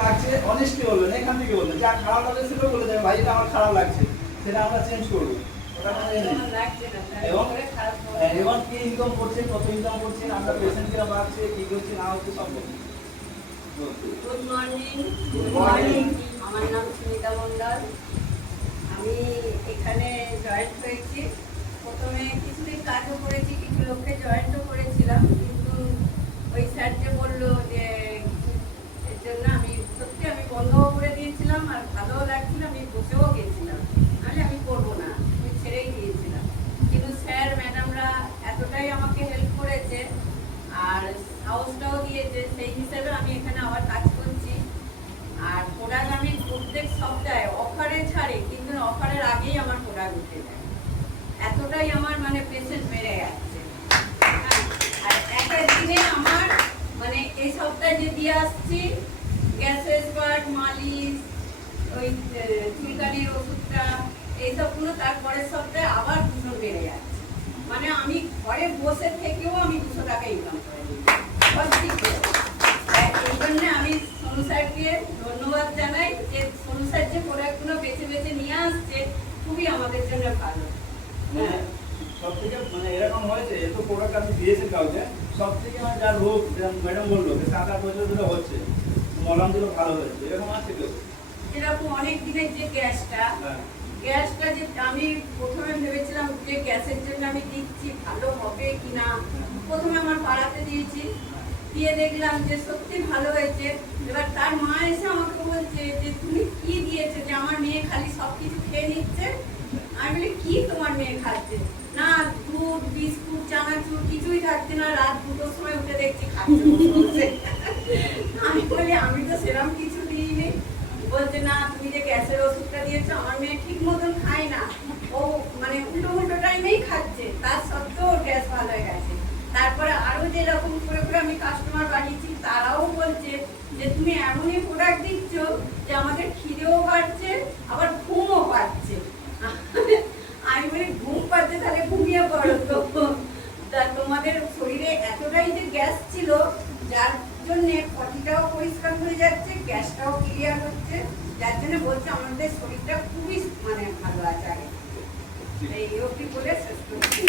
লাগছে অনেস্টলি বলবেন, এখান থেকে বলবেন যা খারাপ লাগছে সেটা বলে দেবেন, ভাই এটা আমার খারাপ লাগছে, সেটা আমরা চেঞ্জ করবো। এবং কি ইনকাম করছেন, কত ইনকাম করছেন, আমরা পেশেন্টরা বাড়ছে কি করছে না হচ্ছে সব বলুন। Good morning. Good morning. আমার নাম সুমিতা মন্ডল। আমি এখানে জয়েন্ট হয়েছি। প্রথমে কিছুদিন কাজও করেছি, কিছু লোককে জয়েন্টও করেছিলাম, কিন্তু ওই স্যার যে বললো যে এর জন্য আমি সত্যি আমি বন্ধও করে দিয়েছিলাম, আর ভালোও লাগছিল, আমি বসেও গেছিলাম, নাহলে আমি করবো না, আমি ছেড়েই দিয়েছিলাম। কিন্তু স্যার ম্যাডামরা এতটাই আমাকে হেল্প করেছে আর সাহসটাও দিয়েছে, সেই হিসেবে আমি এখানে আবার কাজ করছি। আর প্রোডাক্ট আমি প্রত্যেক সপ্তাহে অফারে ছাড়ে, কিন্তু অফারের আগেই আমার প্রোডাক্ট উঠে যায়, এতটাই আমার মানে পেশেন্ট বেড়ে যাচ্ছে। আর একটা দিনে আমার মানে এই সপ্তাহে যে দিয়ে আসছি গ্যাসের স্পার্ট, মালিশ, ওই চুলকানির ওষুধটা, এইসবগুলো তারপরের সপ্তাহে আবার 200 বেড়ে যাচ্ছে। মানে আমি ঘরে বসে থেকেও আমি 200 টাকা ইনকাম করে নিই। এই জন্য আমি সোনু স্যারকে ধন্যবাদ জানাই যে সোনু স্যার যে প্রোডাক্টগুলো বেছে বেছে নিয়ে আসছে, খুবই আমাদের জন্য ভালো। সব থেকে মানে এরকম হয়েছে এত প্রোডাক্ট আমি দিয়েছি কাউকে, সব থেকে মানে যার রোগ ম্যাডাম বললো যে 7-8 বছর ধরে হচ্ছে, মলম দিলে ভালো হয়েছে, এরকম আছে কেউ? যেরকম অনেক দিনের যে গ্যাসটা যে আমি প্রথমে ভেবেছিলাম যে গ্যাসের জন্য আমি দিচ্ছি ভালো হবে কিনা, প্রথমে আমার পাড়াতে দিয়েছি, দিয়ে দেখলাম যে সত্যি ভালো হয়েছে। এবার তার মা এসে আমাকে বলছে যে তুমি কি দিয়েছো, যে আমার মেয়ে খালি সবকিছু খেয়ে নিচ্ছে। আমি বলি কি তোমার মেয়ে খাচ্ছে? না দুধ, বিস্কুট, চানাচুর কিছুই থাকছে না, রাত 2টোর সময় উঠে দেখছি খাচ্ছে। আমি বলি আমি তো সেরকম কিছু দিইনি। বলছে না তুমি যে গ্যাসের ওষুধটা দিয়েছো আমার মেয়ে ঠিক মতন খায় না, ও মানে উল্টো টাইমেই খাচ্ছে, তার সত্ত্বেও গ্যাস ভালো হয়ে গেছে। তারপরে আরো যেরকম করে করে আমি কাস্টমার বাড়িয়েছি, তারাও বলছে যে তুমি এমনই প্রোডাক্ট দিচ্ছ যে আমাদের খিদেও বাড়ছে, আবার ঘুমও পাচ্ছে। আমি বলি ঘুম পাচ্ছে তাহলে ঘুমিয়ে পড়ো তো। তোমাদের শরীরে এতটাই যে গ্যাস ছিল, যার জন্য পটিটাও পরিষ্কার হয়ে যাচ্ছে, গ্যাসটাও ক্লিয়ার হচ্ছে, যার জন্য বলছে আমাদের শরীরটা খুবই মানে ভালো আছে আগে। এই অবধি বলে শেষ করছি।